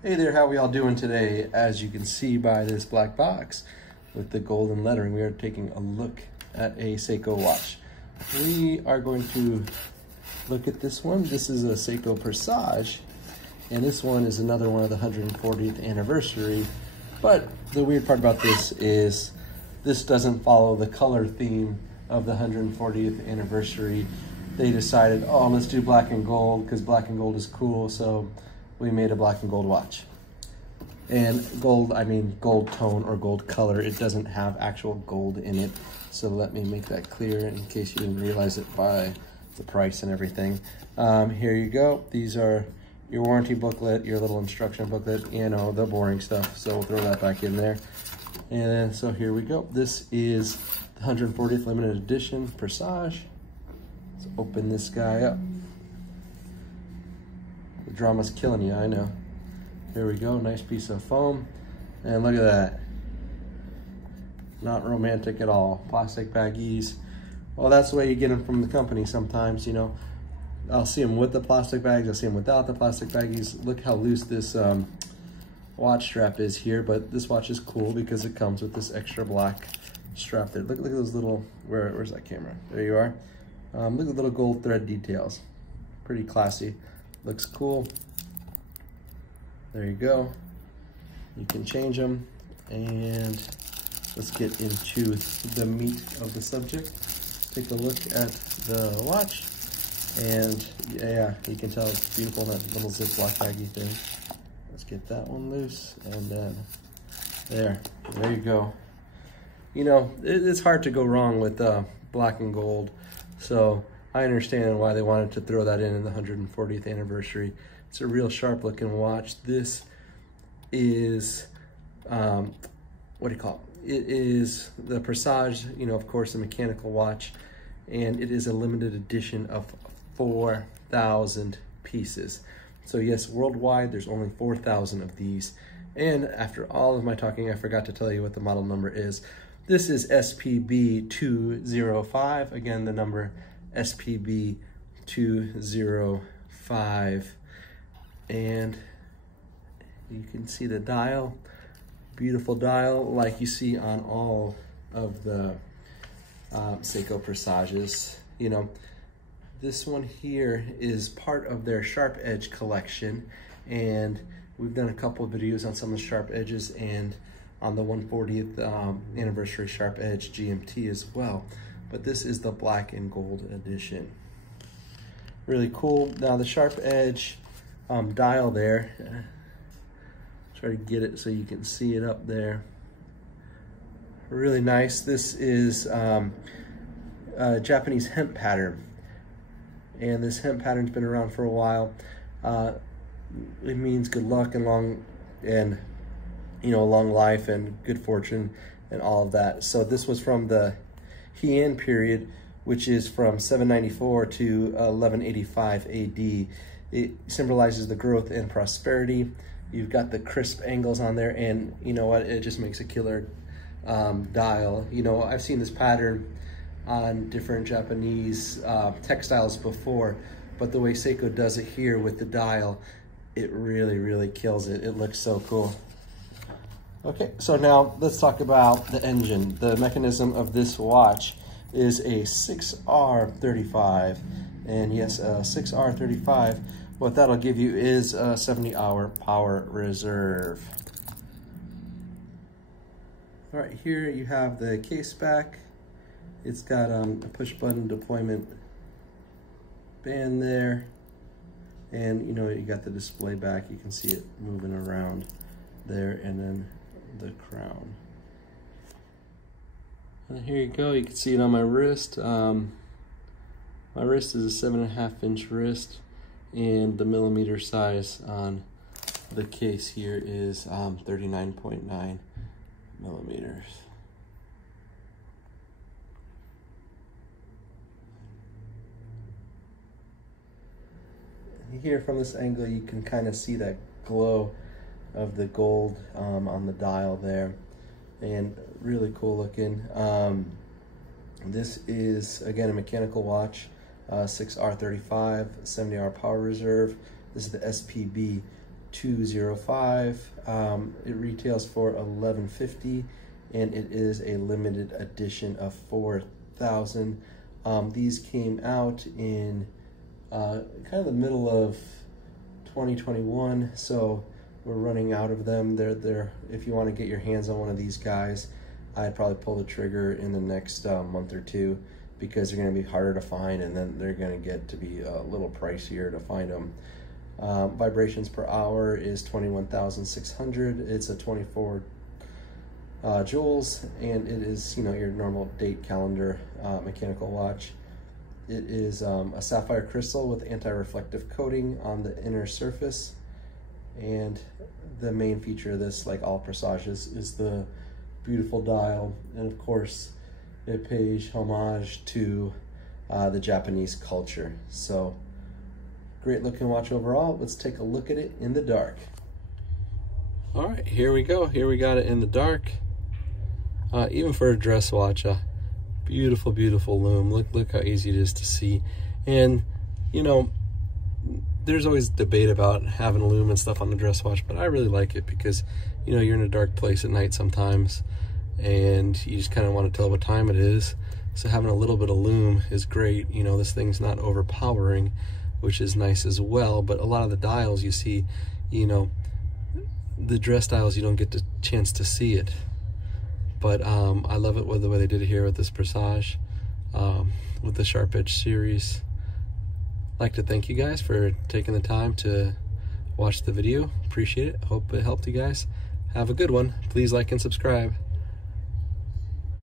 Hey there, how we all doing today? As you can see by this black box with the golden lettering, we are taking a look at a Seiko watch. We are going to look at this one. This is a Seiko Presage, and this one is another one of the 140th anniversary. But the weird part about this is this doesn't follow the color theme of the 140th anniversary. They decided, oh, let's do black and gold because black and gold is cool, so we made a black and gold watch. And gold, I mean gold tone or gold color. It doesn't have actual gold in it. So let me make that clear in case you didn't realize it by the price and everything. Here you go. These are your warranty booklet, your little instruction booklet, you know, the boring stuff. So we'll throw that back in there. And so here we go. This is the 140th limited edition Presage. Let's open this guy up. The drama's killing you, I know. Here we go, nice piece of foam. And look at that. Not romantic at all. Plastic baggies. Well, that's the way you get them from the company sometimes, you know. I'll see them with the plastic bags, I'll see them without the plastic baggies. Look how loose this watch strap is here, but this watch is cool because it comes with this extra black strap there. Look at those little, where's that camera? There you are. Look at the little gold thread details. Pretty classy. Looks cool. There you go. You can change them, and let's get into the meat of the subject. Take a look at the watch, and yeah, you can tell it's beautiful, that little Ziploc baggy thing. Let's get that one loose, and then there you go. You know, it's hard to go wrong with black and gold, so I understand why they wanted to throw that in the 140th anniversary. It's a real sharp looking watch. This is, what do you call it? It is the Presage, you know, of course, a mechanical watch, and it is a limited edition of 4,000 pieces. So yes, worldwide, there's only 4,000 of these. And after all of my talking, I forgot to tell you what the model number is. This is SPB205. Again, the number SPB205. And you can see the dial, beautiful dial like you see on all of the Seiko Presages. You know, this one here is part of their sharp edge collection, and we've done a couple of videos on some of the sharp edges and on the 140th anniversary sharp edge GMT as well. But this is the black and gold edition. Really cool. Now the sharp edge dial there, try to get it so you can see it up there. Really nice. This is a Japanese hemp pattern, and this hemp pattern's been around for a while. It means good luck and long life and good fortune and all of that. So this was from the Heian period, which is from 794 to 1185 AD. It symbolizes the growth and prosperity. You've got the crisp angles on there, and you know what? It just makes a killer dial. You know, I've seen this pattern on different Japanese textiles before, but the way Seiko does it here with the dial, it really, really kills it. It looks so cool. Okay, so now let's talk about the engine. The mechanism of this watch is a 6R35, and yes, a 6R35. What that'll give you is a 70-hour power reserve. All right, here you have the case back. It's got a push button deployment band there, and you know, you got the display back. You can see it moving around there, and then the crown. And here you go, you can see it on my wrist. My wrist is a 7.5-inch wrist, and the millimeter size on the case here is 39.9 millimeters. Here from this angle, you can kind of see that glow of the gold on the dial there, and really cool looking. This is, again, a mechanical watch, 6R35, 70-hour power reserve. This is the SPB205. It retails for $11.50, and it is a limited edition of 4,000. These came out in kind of the middle of 2021, so we're running out of them. They're if you want to get your hands on one of these guys, I'd probably pull the trigger in the next month or two, because they're going to be harder to find, and then they're going to get to be a little pricier to find them. Vibrations per hour is 21,600. It's a 24 joules, and it is, you know, your normal date calendar mechanical watch. It is a sapphire crystal with anti-reflective coating on the inner surface, and the main feature of this, like all Presages, is the beautiful dial, and of course it pays homage to the Japanese culture. So great looking watch overall. Let's take a look at it in the dark. All right, here we go. Here we got it in the dark. Even for a dress watch, beautiful, beautiful lume. Look how easy it is to see. And you know, there's always debate about having a lume and stuff on the dress watch, but I really like it because, you know, you're in a dark place at night sometimes, and you just kind of want to tell what time it is. So having a little bit of lume is great. You know, this thing's not overpowering, which is nice as well. But a lot of the dials you see, you know, the dress dials, you don't get the chance to see it. But I love it with the way they did it here with this Presage, with the Sharp Edge series. I'd like to thank you guys for taking the time to watch the video. Appreciate it. Hope it helped you guys. Have a good one. Please like and subscribe.